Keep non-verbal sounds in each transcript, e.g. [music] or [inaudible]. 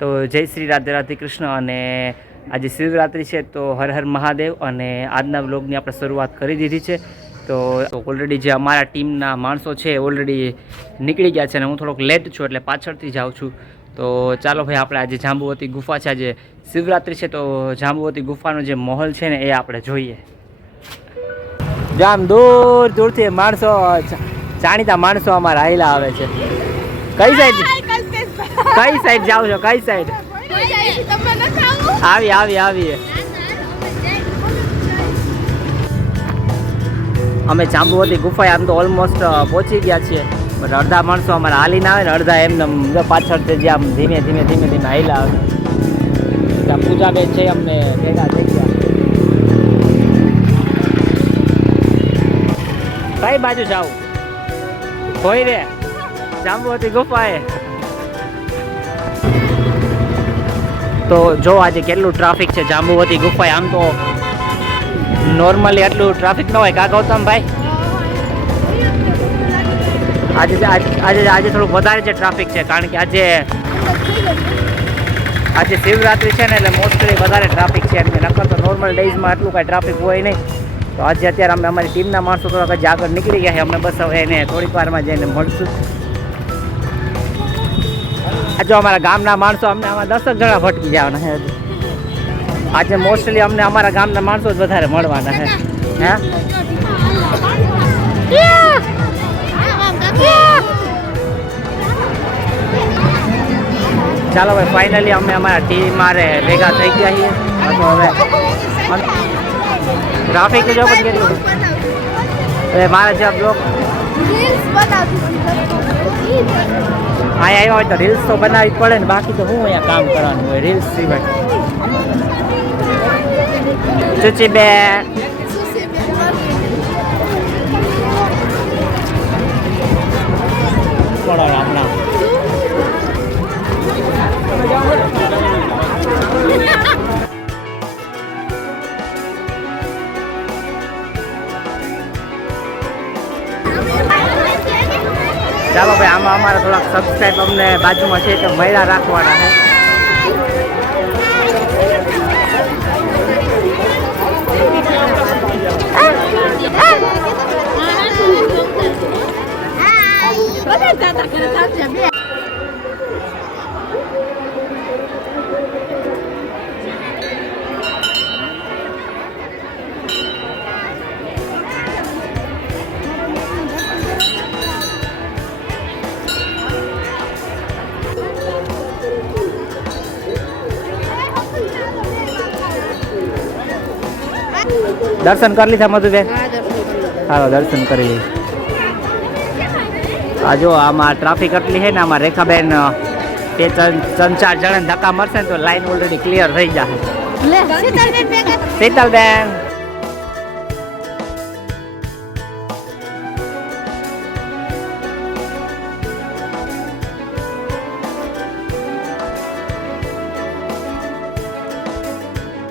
તો જય શ્રી રાધે રાધે કૃષ્ણ અને આજે શિવરાત્રિ છે તો હર હર મહાદેવ અને આજના બ્લોગની આપણે શરૂઆત કરી દીધી છે. તો ઓલરેડી જે અમારા ટીમના માણસો છે ઓલરેડી નીકળી ગયા છે અને હું થોડોક લેટ છું એટલે પાછળથી જાઉં છું. તો ચાલો ભાઈ, આપણે આજે જાંબુવતી ગુફા છે. આજે શિવરાત્રિ છે તો જાંબુવતી ગુફાનો જે મહોલ છે ને એ આપણે જોઈએ. જામ દૂર દૂરથી માણસો જાણીતા માણસો અમારા આયલા આવે છે. કઈ સાઈડ? કઈ સાઈડ જાવ છો? કઈ સાઈડ આવી આવી આવી. અમે જાંબુવતી ગુફાએ આમ તો ઓલમોસ્ટ પહોંચી ગયા છીએ. પણ અડધા માણસો અમારા હાલીને આવે ને અડધા એમને પાછળ જો આમ ધીમે ધીમે ધીમે ધીમે હાઈલા આવે. ત્યાં પૂજાબેન છે અમને ભેગા થઈ ગયા. કઈ બાજુ જાવ હોય રે? જાંબુવતી ગુફાએ? તો જો આજે કેટલું ટ્રાફિક છે જાંબુવતી ગુફાએ, આમ તો નોર્મલી આટલું ટ્રાફિક ન હોય. કા ગૌતમભાઈ? આજે આજે આજે થોડુંક વધારે છે ટ્રાફિક છે, કારણ કે આજે આજે શિવરાત્રિ છે ને એટલે મોસ્ટલી વધારે ટ્રાફિક છે એમ નકર તો નોર્મલ ડેઝમાં આટલું કાંઈ ટ્રાફિક હોય નહીં. તો આજે અત્યારે અમે અમારી ટીમના માણસો થોડાક આગળ નીકળી ગયા છે. અમે બસ હવે એને થોડીક વારમાં જઈને મળશું. જો અમારા ગામના માણસો અમને આમાં દસ જણા ભટકી જવાના છે. આજે મોસ્ટલી અમને અમારા ગામના માણસો જ વધારે મળવાના છે. હે? ચાલો ભાઈ ફાઇનલી અમે અમારા ટીમ મારે ભેગા થઈ ગયા છીએ. હવે ટ્રાફિક જો પણ કેટલું હવે મારા જેવા બ્લોક અહીંયા આવ્યા હોય તો રીલ્સ તો બનાવવી પડે ને બાકી તો હું અહીંયા કામ કરવાનું હોય રીલ્સ સિવાય. ચુચી બે ચાલો ભાઈ આમાં અમારા થોડાક સબસ્ક્રાઈબ અમને બાજુમાં છે તો મહિલા રાખવાના છે. દર્શન કરી લીધા મધુબેન? હાલો દર્શન કરી આ જો આમાં ટ્રાફિક એટલી છે ને આમાં રેખાબેન તે ત્રણ ત્રણ ચાર જણા ધક્કા મળશે ને તો લાઈન ઓલરેડી ક્લિયર થઈ જશે. શીતલબેન!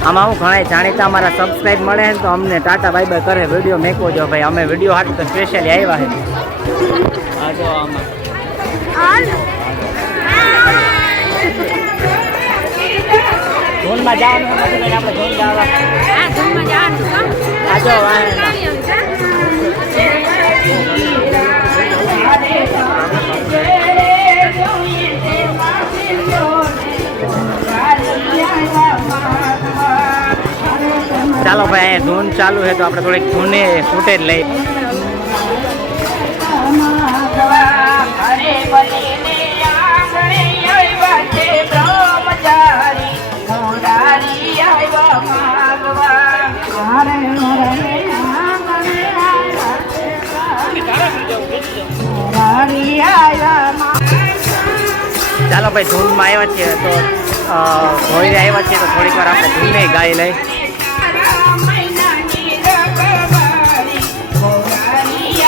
આમાં હું ઘણા જાણીતા અમારા સબસ્ક્રાઈબ મળે ને તો અમને ટાટા બાય બાય કરે વીડિયો મેકવો જો ભાઈ. અમે વીડિયો હાટ તો સ્પેશિયલી આવ્યા છે. આ જો આમાં. ઝોનમાં જવાનું નથી આપણે ઝોન જવા. આ જો ચાલો ભાઈ ધૂન ચાલુ છે, તો આપણે થોડીક ધૂને ફૂટેજ લઈ. ચાલો ભાઈ, ધૂનમાં આવ્યા છીએ, તો ભોયરે આવ્યા છીએ, તો થોડીક વાર આપણે ધૂને ગાઈ લઈ.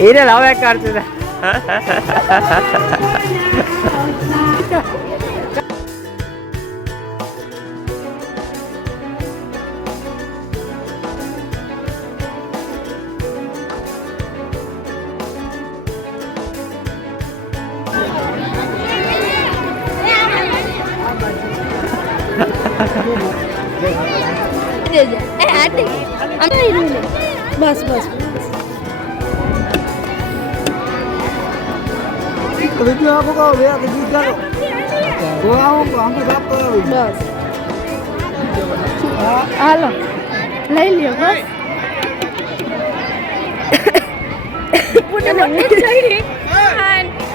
હિરેલ હવે કરતું બસ બસ. વીડિયો આપો કહો બે કે ગીત ગાલો તો આવો આંગળી સાફ કરાવી બસ હાલો. લઈ લ્યો બસ.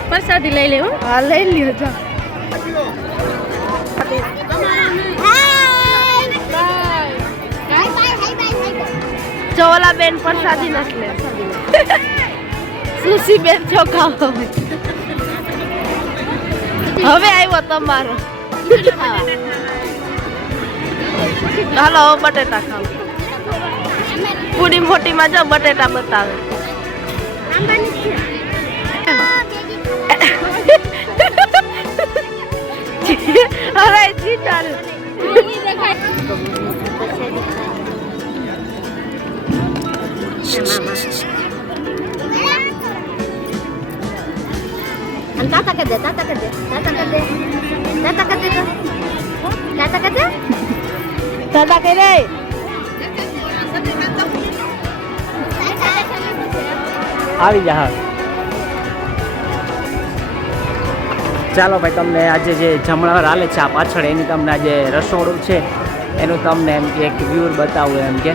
પ્રસાદી લઈ લેવું હા. લઈ લ્યો જો. ચોલા બેન પ્રસાદી નથી લે સુશી બેન ચોખા હવે આવ્યો તમારો. હાલો બટેટા ખાવ પૂરી મોટીમાં જો બટેટા બતાવે. હવે જીતાર તાતા કરી દે તાતા કરી દે તાતા કરી દે. તાતા કરી દે તો. તાતા કરી દે? તાતા કરી દે. આવી જા હા. ચાલો ભાઈ તમને આજે જે જમણવાર હાલે છે આ પાછળ એની તમને આજે રસોડું છે. એનું તમને એમ કે એક વ્યૂર બતાવું એમ કે.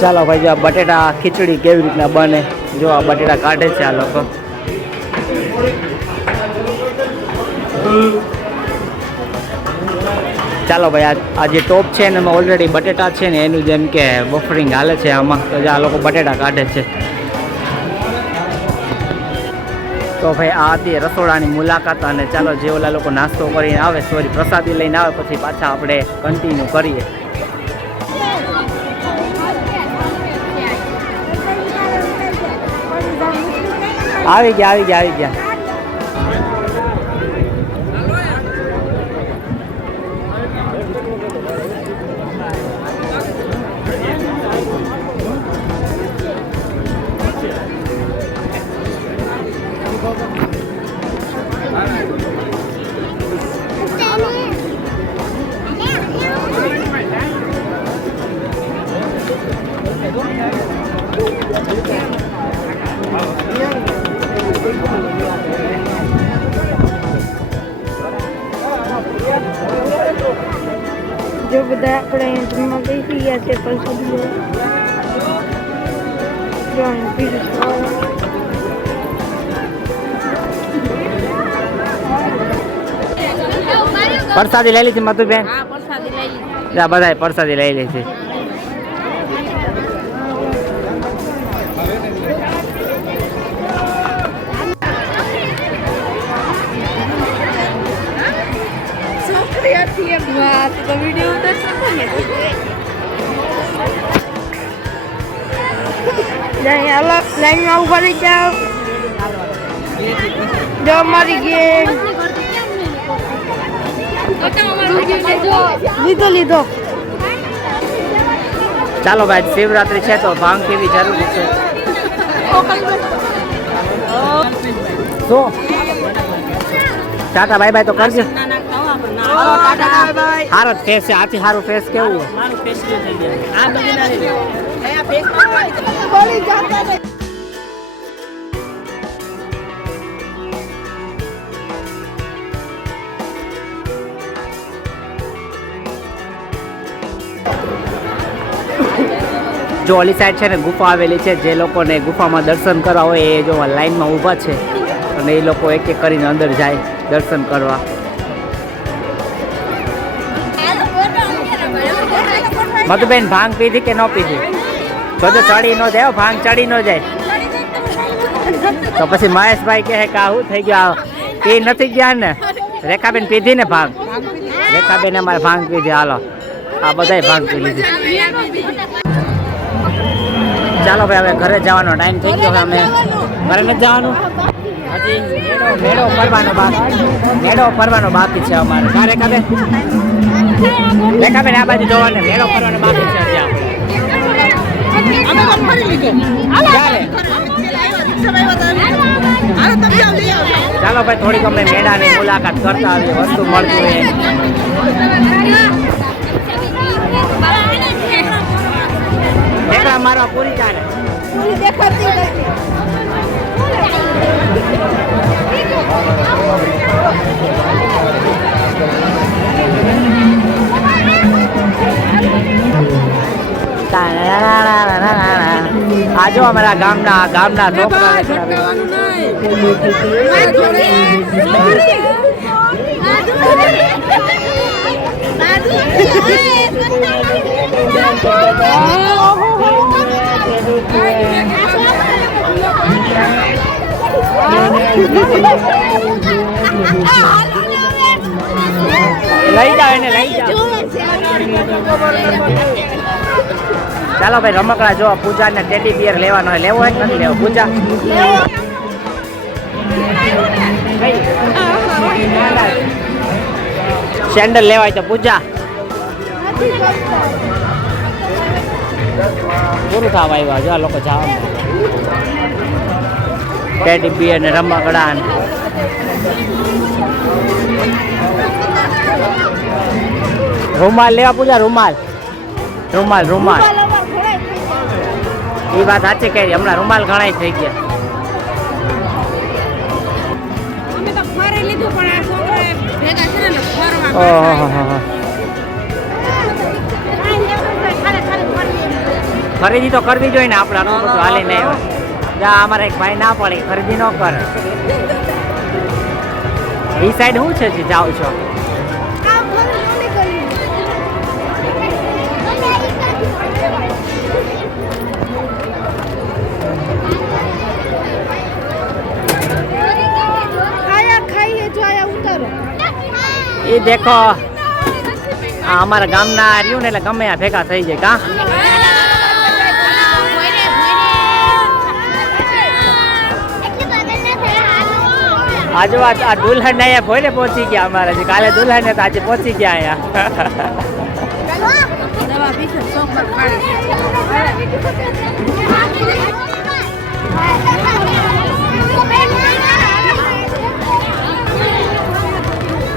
ચાલો ભાઈ, જો આ બટેટા ખીચડી કેવી રીતના બને, જો આ બટેટા કાઢે છે આ લોકો. ચાલો ભાઈ, આ જે ટોપ છે ને એમાં ઓલરેડી બટેટા છે ને એનું જેમ કે બફરિંગ હાલે છે આમાં, તો આ લોકો બટેટા કાઢે છે. તો ભાઈ આ હતી રસોડાની મુલાકાત અને ચાલો જે ઓલા લોકો નાસ્તો કરીને આવે, સોરી, પ્રસાદી લઈને આવે, પછી પાછા આપણે કન્ટિન્યુ કરીએ. આવી ગયા આવી ગયા આવી ગયા. ગયા પ્રસાદી જો અહીં બીજું. પરસાદી લઈ લીધી મધુબેન? જા બધાય પ્રસાદી લઈ લીધી. અહીં અલગ લાઈનમાં ઊભા રહી જાઓ. જો અમારી ગેમ લીધો લીધો. ચાલો ભાઈ, શિવરાત્રી છે તો ભાંગ કેવી જરૂરી છે? તો ટાટા બાય બાય તો કરજો. સારો ફેસ છે. આથી સારું ફેસ કેવું જો ઓલી સાઈડ છે ને ગુફા આવેલી છે, જે લોકોને ગુફામાં દર્શન કરવા હોય એ જો લાઈનમાં ઊભા છે અને એ લોકો એક એક કરીને અંદર જાય દર્શન કરવા. મધુબેન ભાંગ પીધી કે ન પીધી? તો ચડી ન જાય ભાંગ ચડી ન જાય. તો પછી મહેશભાઈ કહે કે આવું થઈ ગયું? પી નથી ગયા ને? રેખાબેન પીધી ને ભાંગ? રેખાબેન અમારે ભાંગ પીધી, હાલો. આ બધાય ભાંગ પી લીધી. ચાલો ભાઈ, હવે ઘરે જવાનો ટાઈમ થઈ ગયો અમે ઘરે નથી જવાનું. હજી મેળો ફરવાનો બાકી મેળો ફરવાનો બાકી છે અમારે. ક્યારે કદે રેખાબેન આ બાજુ જોવાનું મેળો ફરવાનો બાકી છે હજી આપણે. ક્યારે ચાલો. ભાઈ થોડીક અમે મેળાની મુલાકાત કરતા આવીએ. વસ્તુ મળતી હોય. ઠેકડા મારવા પૂરી ચાલે. આ જો અમારા ગામના ગામના લઈ જાવ એને લઈ જાઓ. ચાલો ભાઈ રમકડા જો પૂજા ને ટેડી બિયર લેવાનો હોય, લેવો હોય કે નથી લેવો? પૂજા. સેન્ડલ લેવાય તો પૂજા. પૂરું થવા આવ્યા, જો આ લોકો જવાનું. ટેડી બિયર ને રમકડા રૂમાલ, લેવા પૂજા, રૂમાલ. રૂમાલ રૂમાલ. એ વાત સાચી કરી હમણાં રૂમાલ ઘણા થઈ ગયા. ઓહો ખરીદી તો કરવી જોઈએ ને આપણે આટલું બધું હાલી નહીં જા અમારે એક ભાઈ ના પડે ખરીદી ન કરે. એ સાઈડ શું છે જે જાઓ છો? એ દેખો આ અમારા ગામના રહ્યું ને એટલે ગમે આ ભેગા થઈ જાય કા? આજુ આ દુલ્હન અહીંયા ભોયને પહોંચી ગયા અમારે હજી. કાલે દુલ્હન ને તો આજે પહોંચી ગયા અહીંયા. [laughs]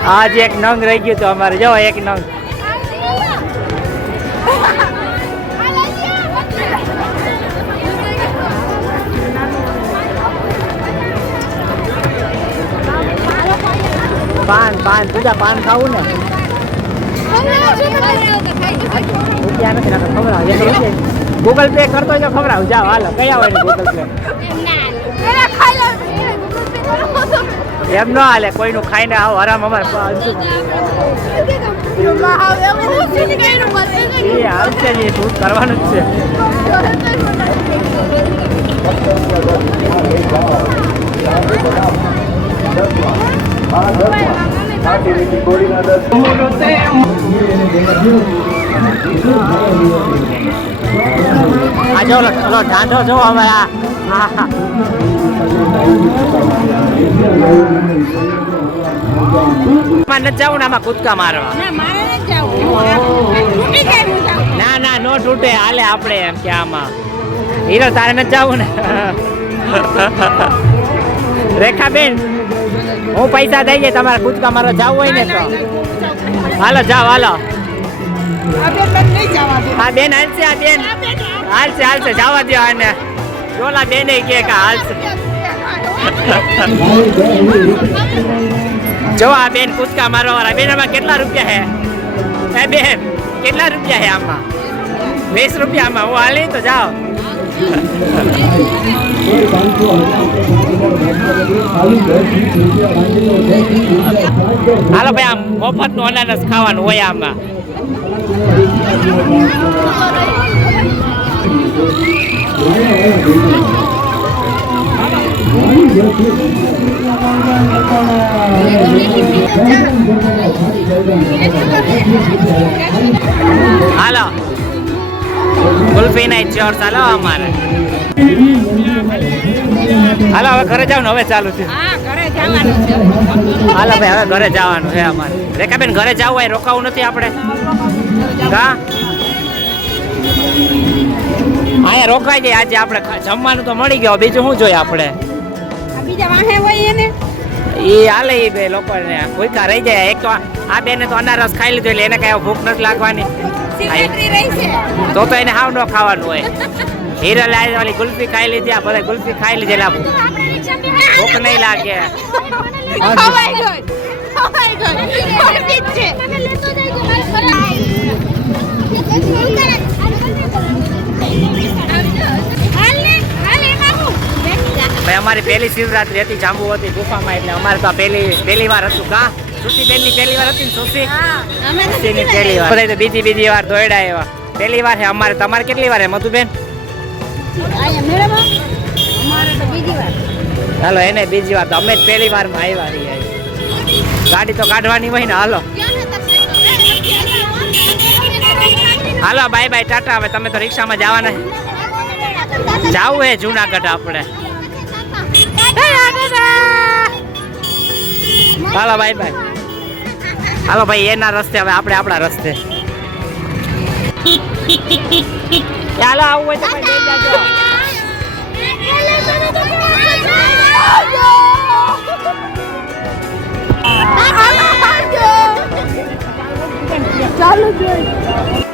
આજ એક નંગ રહી ગયો તો અમારે. જો, એક નંગ. પાન પાન, પૂજા પાન ખાવું ને? રૂપિયા ગૂગલ પે કરતો હોય તો ખબર આવે જાઓ, હાલો, કયા હોય ગૂગલ પે એમ ન હાલે, કોઈનું ખાઈને આવો, આરામ અમાર આવશે જ શું? કરવાનું જ છે. આ જો ઢાંઢો જો હવે આ. નથી જવું ને આમાં કૂદકા મારવા. ના ના નો તૂટે. હાલે આપણે એમ કે આમાં. હીરો તારે નથી જવું ને. [laughs] રેખાબેન હું પૈસા દઈ જાય તમારે કૂદકા મારવા જવું હોય ને તો. હાલો જાઓ હાલો. હા બેન હાલશે આ બેન. હાલશે હાલશે જવા દો આને. ચોલા બેન કે હાલશે. જો આ બેન કૂદકા મારવા બેન આમાં કેટલા રૂપિયા હે? હે બેન, કેટલા રૂપિયા હે આમાં? વીસ રૂપિયા આમાં. હું હાલી તો જાઓ. હાલો ભાઈ, આમ મફતનું અનાનસ ખાવાનું હોય આમાં. હાલો. ગુલ્ફી ના ચોર ચાલો અમારે. હાલો હવે ઘરે જાવ ને હવે ચાલુ છે. હાલો ભાઈ હવે ઘરે જવાનું છે અમારે. રેખાબેન ઘરે જવું હોય રોકાવું નથી આપણે. કા? અહીંયા રોકાઈ જાય આજે આપણે જમવાનું તો મળી ગયો બીજું શું જોઈએ આપણે? બીજા વાહે હોય એને? એ હાલે એ બે લોકોને. ભૂખા રહી જાય. એક તો આ- બેને તો અનારસ ખાઈ લીધો એટલે એને કાંઈ ભૂખ નથી લાગવાની. સિમેટ્રી રહી છે? તો તો એને હાવ ન ખાવાનું હોય. હીરો લાઈ વાળી ગુલ્ફી ખાઈ લીધી આ બધા ગુલ્ફી ખાઈ લીધી એટલે ભૂખ નહીં લાગે. ખવાઈ ગઈ. ભાઈ અમારી પહેલી શિવરાત્રી હતી જાંબુવતી ગુફામાં એટલે અમારે તો આ પહેલી પહેલી વાર હતું. કા સુશી બેનની પહેલી વાર હતી ને સુશી? ની પહેલી વાર તો બીજી બીજી વાર દોડ્યા એવા. પહેલી વાર છે અમારે. તમારે કેટલી વાર છે મધુબેન? હાલો એને બીજી વાર તો. અમે જ પહેલી વારમાં આવ્યા છીએ ગાડી તો કાઢવાની હોય ને હાલો. હાલો બાય બાય ટાટા. હવે તમે તો રિક્ષામાં જવાના. જાવું હે જુનાગઢ આપણે. હાલો બાય બાય હાલો ભાઈ, એના રસ્તે હવે આપણે આપણા રસ્તે. ચાલો આવું હોય તો ભાઈ બેસી જાજો. ચાલુ જોઈ